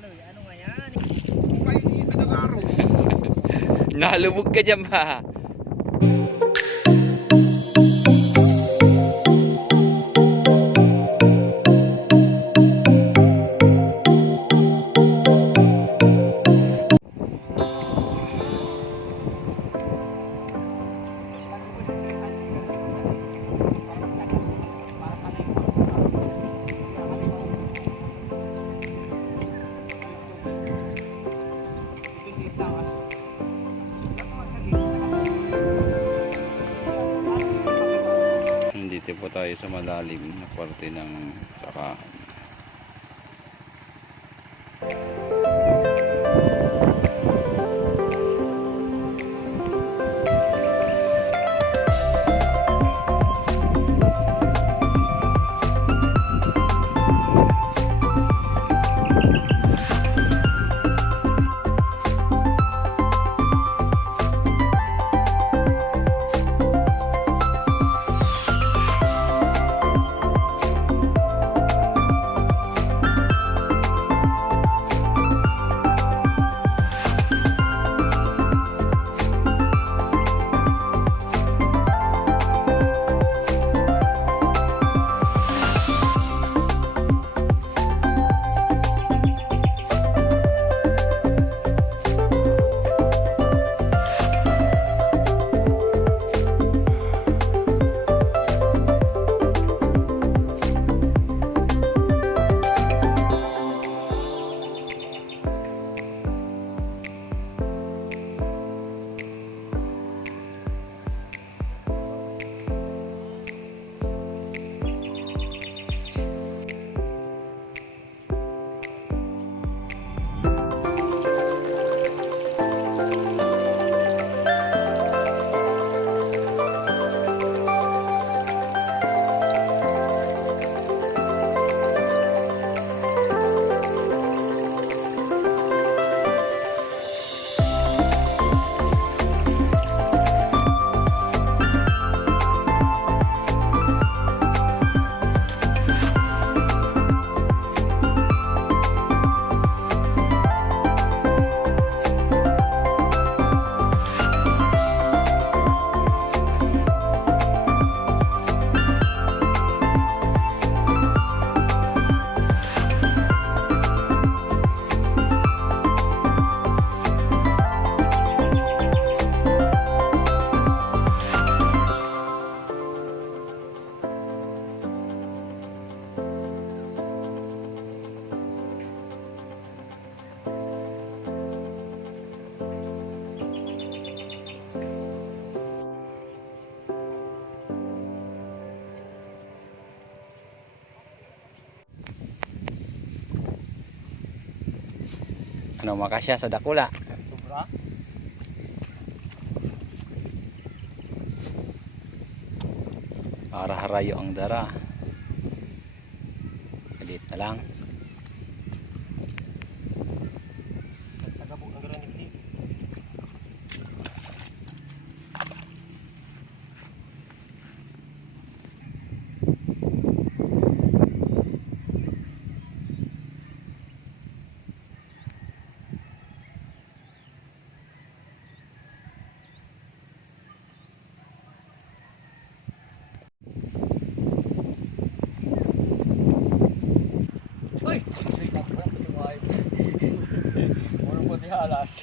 Ano nga yan? Nalubog ka dyan ba? Dito po tayo sa malalim na parte ng sakahan. Ano, makasya sa dakula. Sobra? Hara-harayo ang dara. Kalit na lang. Nagtagabog ng granit dito. Alas.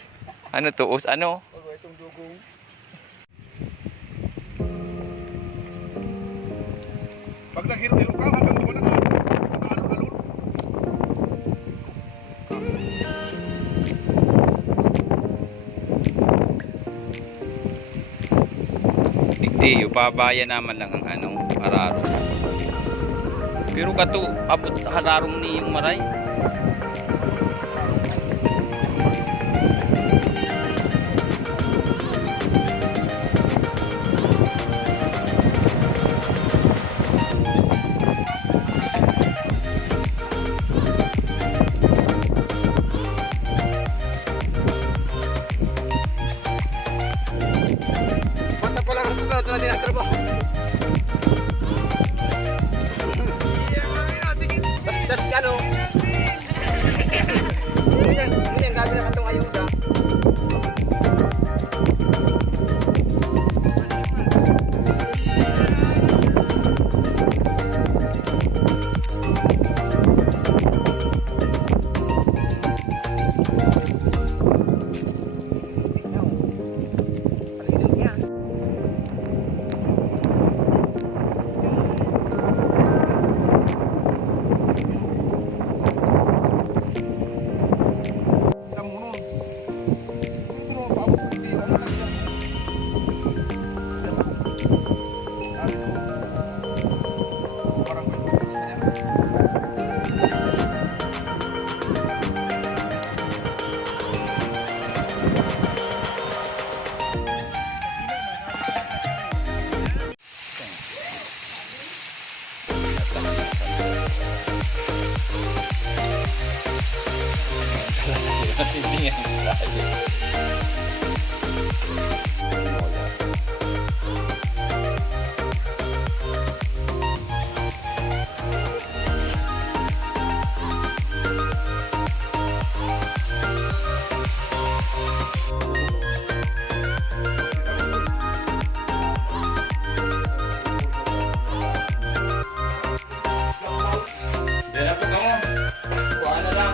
Ano tuos? Ano? Ogo itong dugong. Pag naghiro-hiro ka hanggang doon naka-alon-alon. Hindi, yung pabaya naman lang ang anong hararo. Pero kato abot hararong ni yung maray. Tas ano? paabot. Hindi ako nakakita. Parang may pista yan. Hindi yan tayo. Diyan na po kamo. Kuha na lang.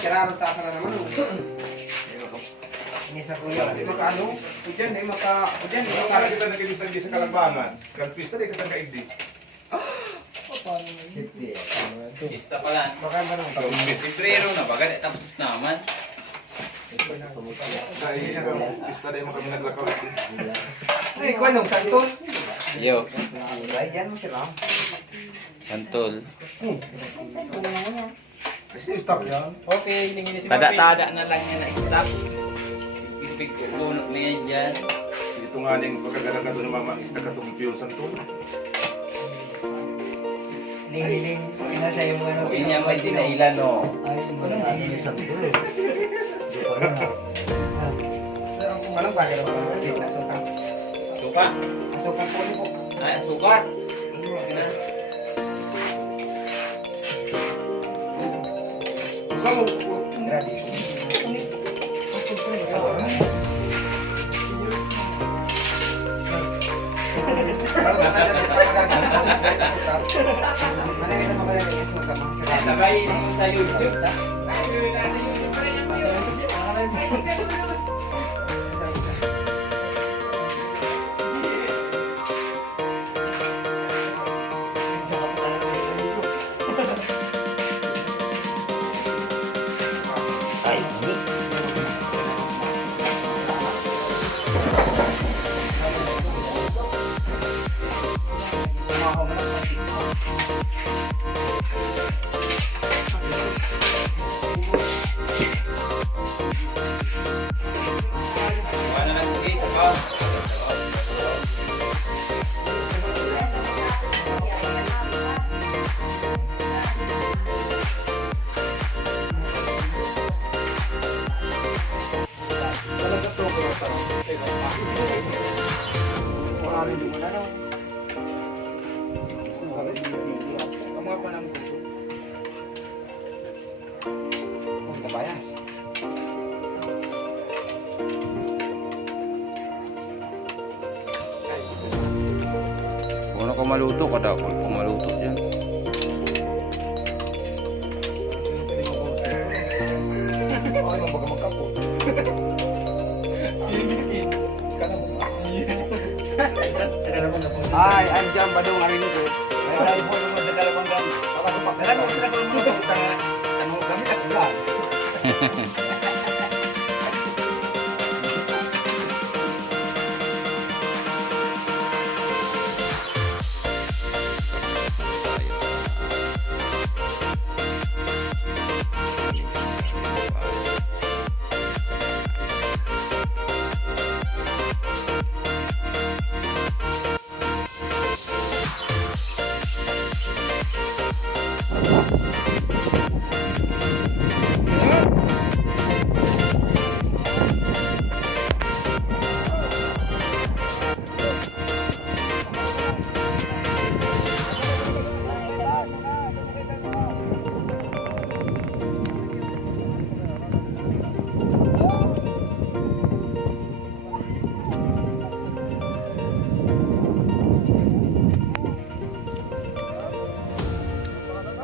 Kiraro ta ka na naman. Ini sa kuya, di makaano? Ujan, di maka ujan, di Kaya maka. kita nag-ibig sa kalambangan. Kalpista di kita kaigdi. Pista pa lang. Baka ba nang Librero na baga tapos naman. Dahil pista di mo kami naglakaw. Ay, ko anong santol? Yo, Ay, yan mo sila. santol. Stop yan. Okay, hingin si Tada-tada na lang niya na stop. Big puno na yan dyan. Ito nga ning pagkagalaga doon ni Mama is nakatong fuel santo. Ling-ling. Ina sa yung ano. O inya may dinailan o. Ay, Ini santol. Anong bagay na ba? Asukan. Suka. Asukan po ni po. Ay, sukar. Grabe. Sabay mo sa YouTube. Wala na sige, sabaw. Kabayas. Kung ano ka maluto, kada ako kung maluto yan. Ay, andiyan ba dong hari itu? Ay, sabi po naman sa kalabanggan. Kailan mo sila kung mga tanong kami na kulan.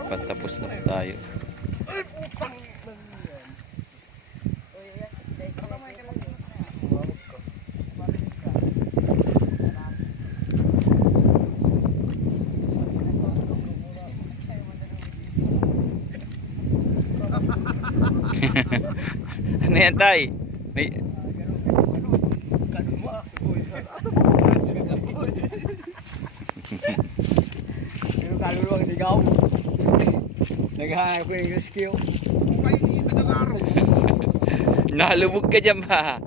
Patapos na tayo. yan, tay? May... Pero kaluluwang ligaw. Naghahanap ko yung rescue. Ay, ito na araw. Nalubog ka dyan ba?